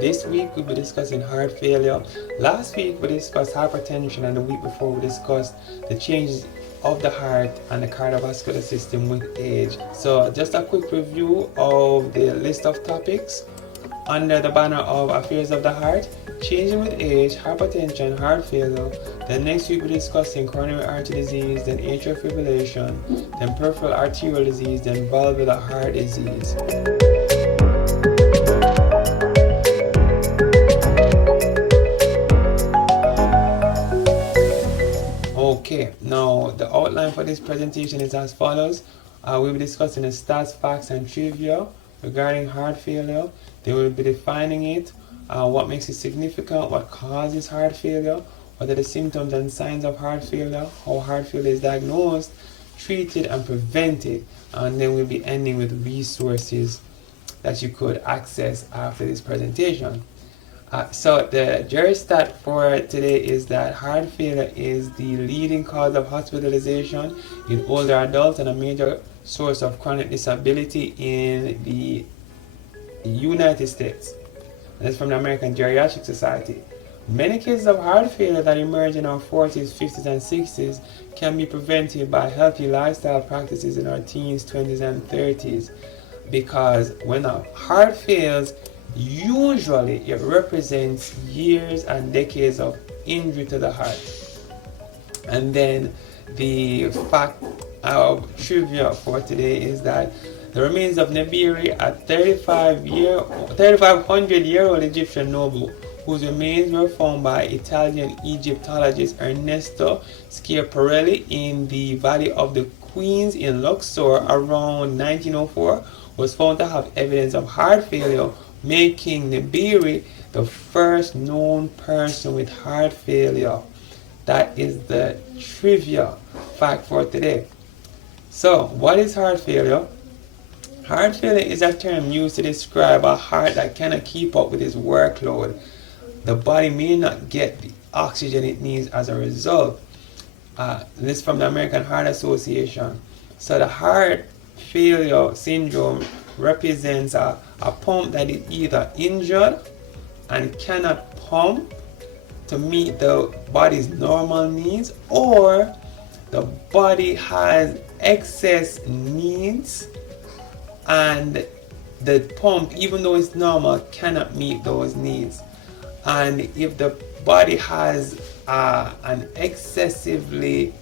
This week we'll be discussing heart failure. Last week we discussed hypertension, and the week before we discussed the changes of the heart and the cardiovascular system with age. So just a quick review of the list of topics under the banner of affairs of the heart: changing with age, hypertension, heart failure. Then next week we'll be discussing coronary artery disease, then atrial fibrillation, then peripheral arterial disease, then valvular heart disease. Okay, now the outline for this presentation is as follows. We'll be discussing the stats, facts, and trivia regarding heart failure. They will be defining it, what makes it significant, what causes heart failure, what are the symptoms and signs of heart failure, how heart failure is diagnosed, treated, and prevented. And then we'll be ending with resources that you could access after this presentation. So the GeriStat for today is that heart failure is the leading cause of hospitalization in older adults and a major source of chronic disability in the United States. And that's from the American Geriatric Society. Many cases of heart failure that emerge in our 40s, 50s, and 60s can be prevented by healthy lifestyle practices in our teens, 20s, and 30s. Because when a heart fails, usually it represents years and decades of injury to the heart. And then the fact of trivia for today is that the remains of Nibiru, a 3,500-year-old Egyptian noble whose remains were found by Italian Egyptologist Ernesto Schiaparelli in the Valley of the Queens in Luxor around 1904, was found to have evidence of heart failure, making Nibiru the first known person with heart failure. That is the trivia fact for today. So, what is heart failure? Heart failure is a term used to describe a heart that cannot keep up with its workload. The body may not get the oxygen it needs as a result. This is from the American Heart Association. So the heart failure syndrome represents a pump that is either injured and cannot pump to meet the body's normal needs, or the body has excess needs and the pump, even though it's normal, cannot meet those needs. And if the body has an excessively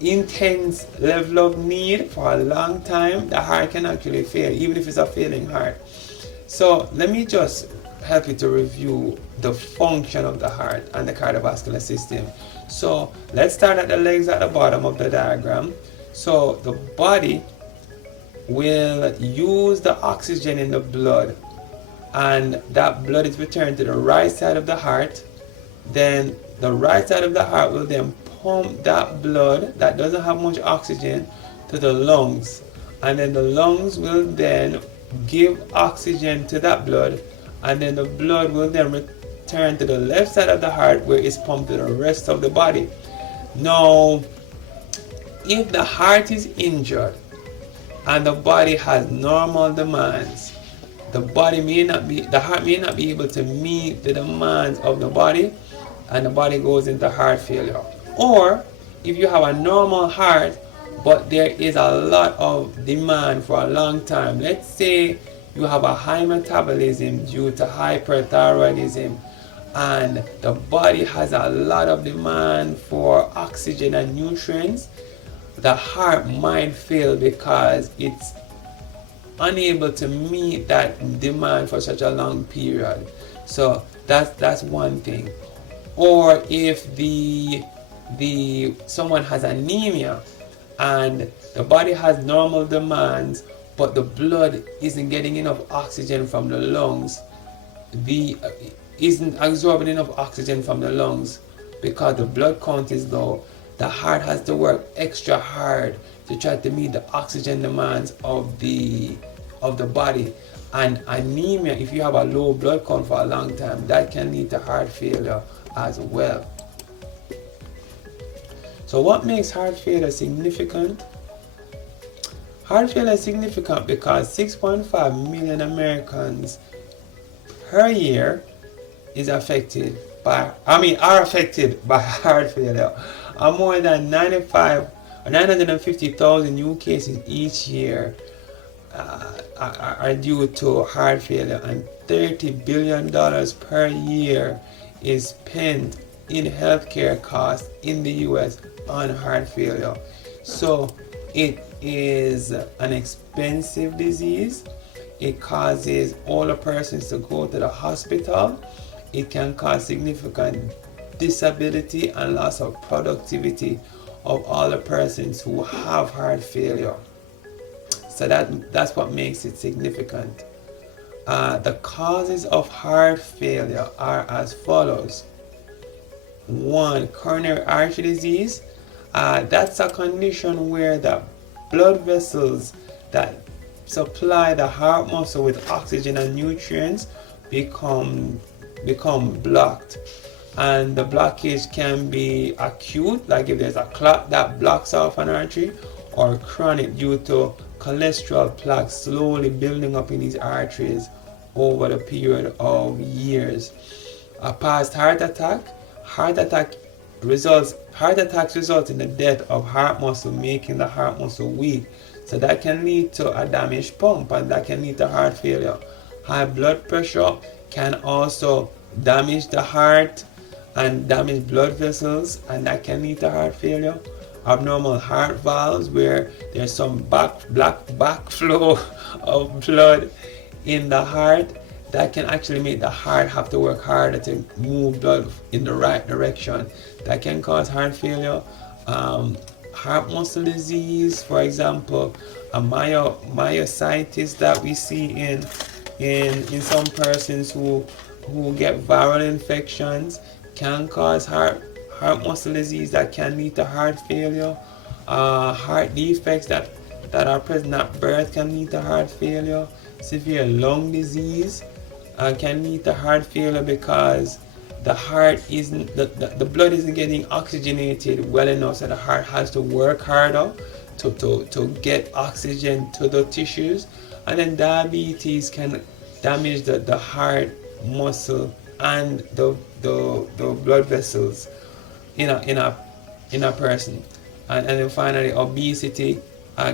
intense level of need for a long time, the heart can actually fail, even if it's a failing heart. So let me just help you to review the function of the heart and the cardiovascular system. So let's start at the legs at the bottom of the diagram. So the body will use the oxygen in the blood, and that blood is returned to the right side of the heart. Then the right side of the heart will then pump that blood that doesn't have much oxygen to the lungs, and then the lungs will then give oxygen to that blood, and then the blood will then return to the left side of the heart where it's pumped to the rest of the body. Now, if the heart is injured and the body has normal demands, the heart may not be able to meet the demands of the body, and the body goes into heart failure. Or if you have a normal heart but there is a lot of demand for a long time, let's say you have a high metabolism due to hyperthyroidism, and the body has a lot of demand for oxygen and nutrients, the heart might fail because it's unable to meet that demand for such a long period. So that's one thing. Or if someone has anemia and the body has normal demands but the blood isn't getting enough oxygen from the lungs, isn't absorbing enough oxygen from the lungs because the blood count is low, the heart has to work extra hard to try to meet the oxygen demands of the body. And anemia, if you have a low blood count for a long time, that can lead to heart failure as well. So what makes heart failure significant? Heart failure is significant because 6.5 million Americans per year is affected by, are affected by heart failure. More than 950,000 new cases each year are due to heart failure, and $30 billion per year is spent in healthcare costs in the US on heart failure. So it is an expensive disease. It causes older persons to go to the hospital. It can cause significant disability and loss of productivity of all the persons who have heart failure. So that's what makes it significant. The causes of heart failure are as follows. 1. Coronary artery disease. That's a condition where the blood vessels that supply the heart muscle with oxygen and nutrients become blocked, and the blockage can be acute, like if there's a clot that blocks off an artery, or chronic due to cholesterol plaques slowly building up in these arteries over the period of years. A past heart attacks result in the death of heart muscle, making the heart muscle weak. So that can lead to a damaged pump, and that can lead to heart failure. High blood pressure can also damage the heart and damage blood vessels, and that can lead to heart failure. Abnormal heart valves, where there's some backflow of blood in the heart, that can actually make the heart have to work harder to move blood in the right direction. That can cause heart failure. Heart muscle disease, for example, a myositis that we see in some persons who get viral infections, can cause heart muscle disease that can lead to heart failure. Heart defects that are present at birth can lead to heart failure. Severe lung disease can lead to heart failure because the heart isn't, the blood isn't getting oxygenated well enough, so the heart has to work harder to get oxygen to the tissues. And then diabetes can damage the heart muscle and the blood vessels in a person. And then finally, obesity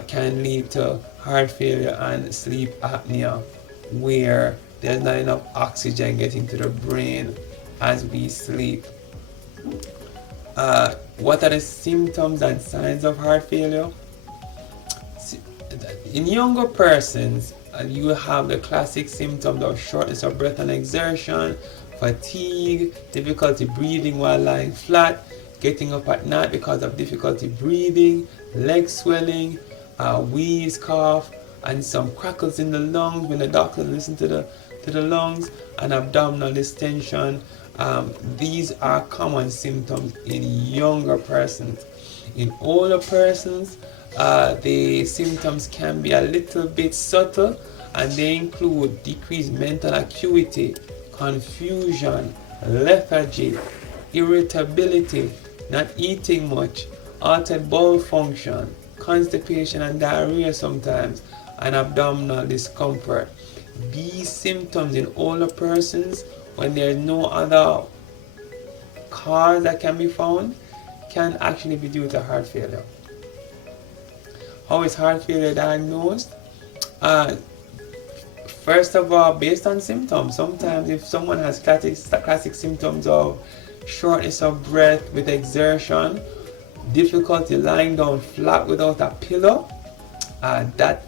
can lead to heart failure and sleep apnea, where there's not enough oxygen getting to the brain as we sleep. What are the symptoms and signs of heart failure? In younger persons, you have the classic symptoms of shortness of breath and exertion, fatigue, difficulty breathing while lying flat, getting up at night because of difficulty breathing, leg swelling, wheeze, cough, and some crackles in the lungs when the doctor listens to the lungs, and abdominal distension. These are common symptoms in younger persons. In older persons, the symptoms can be a little bit subtle, and they include decreased mental acuity, confusion, lethargy, irritability, not eating much, altered bowel function, constipation and diarrhea sometimes, and abdominal discomfort. These symptoms in older persons, when there is no other cause that can be found, can actually be due to heart failure. How is heart failure diagnosed? First of all, based on symptoms. Sometimes if someone has classic symptoms of shortness of breath with exertion, difficulty lying down flat without a pillow, that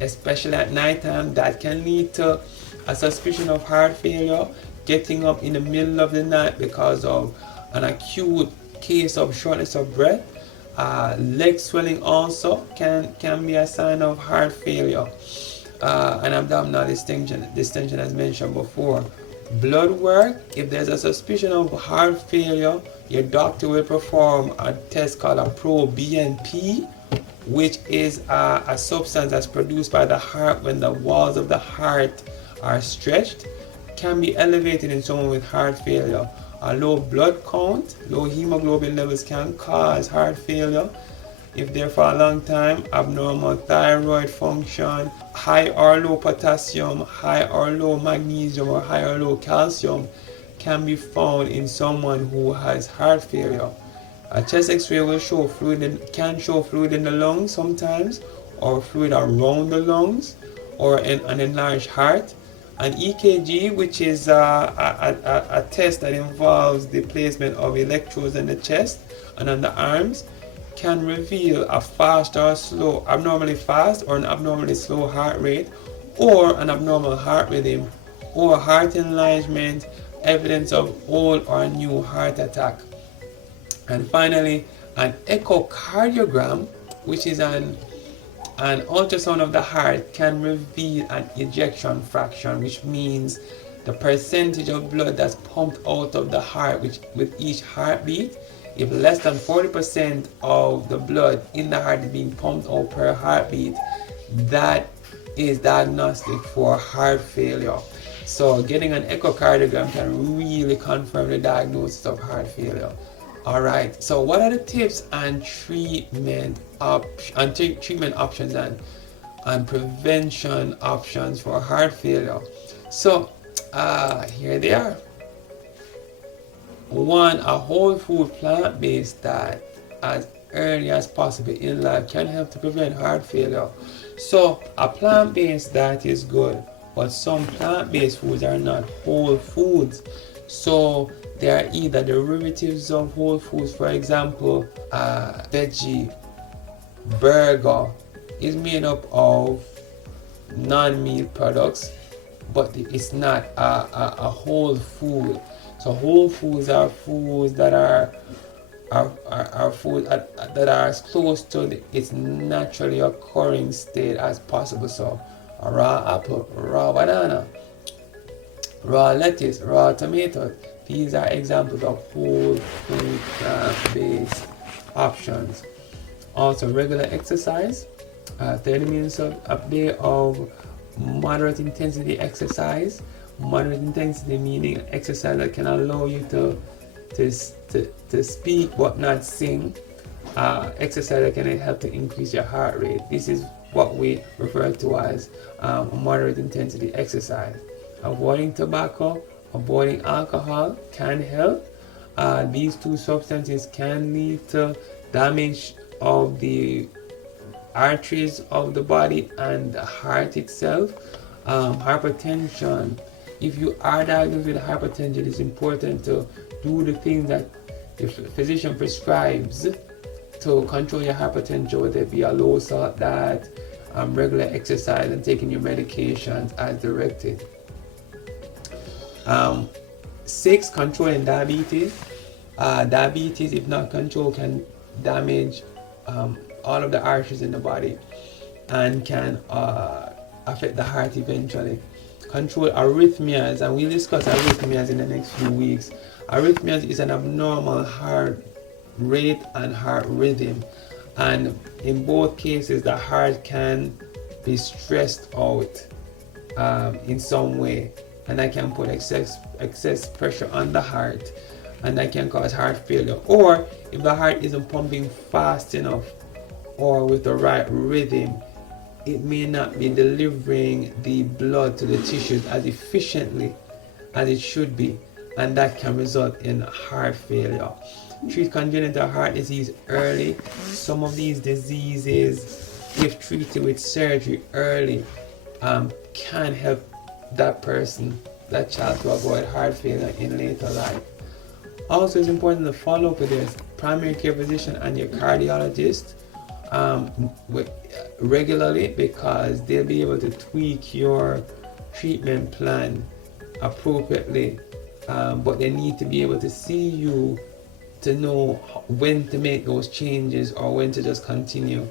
especially at night time, that can lead to a suspicion of heart failure. Getting up in the middle of the night because of an acute case of shortness of breath. Leg swelling also can be a sign of heart failure. And abdominal distension as mentioned before. Blood work, if there's a suspicion of heart failure, your doctor will perform a test called a pro-BNP, which is a substance that's produced by the heart when the walls of the heart are stretched. Can be elevated in someone with heart failure. A low blood count, low hemoglobin levels can cause heart failure. If there for a long time, abnormal thyroid function, high or low potassium, high or low magnesium, or high or low calcium can be found in someone who has heart failure. A chest x-ray will show can show fluid in the lungs sometimes, or fluid around the lungs, or an enlarged heart. An EKG, which is a test that involves the placement of electrodes in the chest and on the arms, can reveal a fast or slow, abnormally fast or an abnormally slow heart rate, or an abnormal heart rhythm, or heart enlargement, evidence of old or new heart attack. And finally, an echocardiogram, which is an ultrasound of the heart, can reveal an ejection fraction, which means the percentage of blood that's pumped out of the heart with each heartbeat. If less than 40% of the blood in the heart is being pumped out per heartbeat, that is diagnostic for heart failure. So getting an echocardiogram can really confirm the diagnosis of heart failure. Alright, so what are the tips and treatment options and prevention options for heart failure? So here they are. 1. A whole food plant-based diet as early as possible in life can help to prevent heart failure. So a plant-based diet is good, but some plant-based foods are not whole foods. So they are either derivatives of whole foods. For example, veggie burger is made up of non-meat products, but it's not a whole food. So whole foods are foods that are food that are as close to its naturally occurring state as possible. So a raw apple, raw banana, raw lettuce, raw tomatoes. These are examples of whole food plant-based options. Also, regular exercise, 30 minutes a day of moderate intensity exercise. Moderate intensity meaning exercise that can allow you to speak but not sing. Exercise that can help to increase your heart rate. This is what we refer to as moderate intensity exercise. Avoiding tobacco, avoiding alcohol can help. These two substances can lead to damage of the arteries of the body and the heart itself. Hypertension. If you are diagnosed with hypertension, it's important to do the things that the physician prescribes to control your hypertension, whether it be a low salt diet, regular exercise, and taking your medications as directed. 6. Controlling diabetes. Diabetes, if not controlled, can damage all of the arteries in the body and can affect the heart eventually. Control arrhythmias, and we'll discuss arrhythmias in the next few weeks. Arrhythmias is an abnormal heart rate and heart rhythm, and in both cases the heart can be stressed out in some way, and that can put excess pressure on the heart, and that can cause heart failure. Or if the heart isn't pumping fast enough or with the right rhythm, it may not be delivering the blood to the tissues as efficiently as it should be, and that can result in heart failure. Treat congenital heart disease early. Some of these diseases, if treated with surgery early, can help that child to avoid heart failure in later life. Also, it's important to follow up with your primary care physician and your cardiologist regularly, because they'll be able to tweak your treatment plan appropriately, but they need to be able to see you to know when to make those changes or when to just continue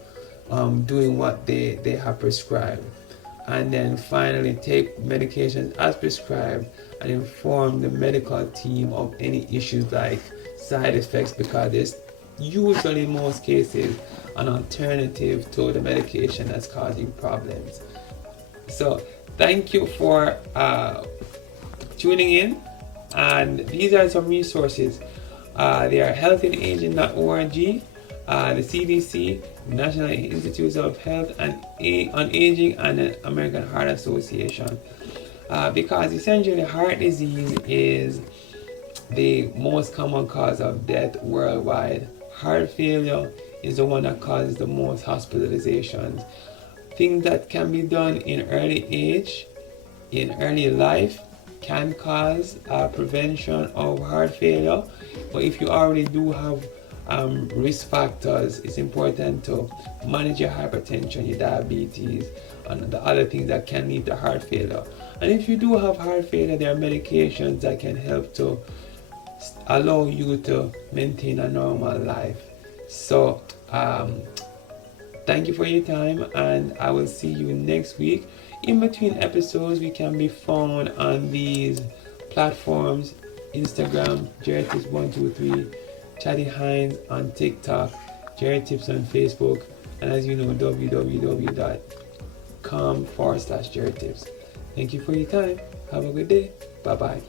doing what they have prescribed. And then finally, take medications as prescribed and inform the medical team of any issues like side effects, because there's usually in most cases an alternative to the medication that's causing problems. So thank you for tuning in, and these are some resources. They are healthinaging.org, the CDC, National Institutes of Health and on Aging, and the American Heart Association. Because essentially heart disease is the most common cause of death worldwide. Heart failure is the one that causes the most hospitalizations. Things that can be done in early age, in early life, can cause prevention of heart failure. But if you already do have risk factors, it's important to manage your hypertension, your diabetes, and the other things that can lead to heart failure. And if you do have heart failure, there are medications that can help to allow you to maintain a normal life. So thank you for your time, and I will see you next week. In between episodes, we can be found on these platforms: Instagram, GeriTips123, Chatty Hines on TikTok, GeriTips on Facebook, and as you know, www.com/GeriTips. Thank you for your time. Have a good day. Bye bye.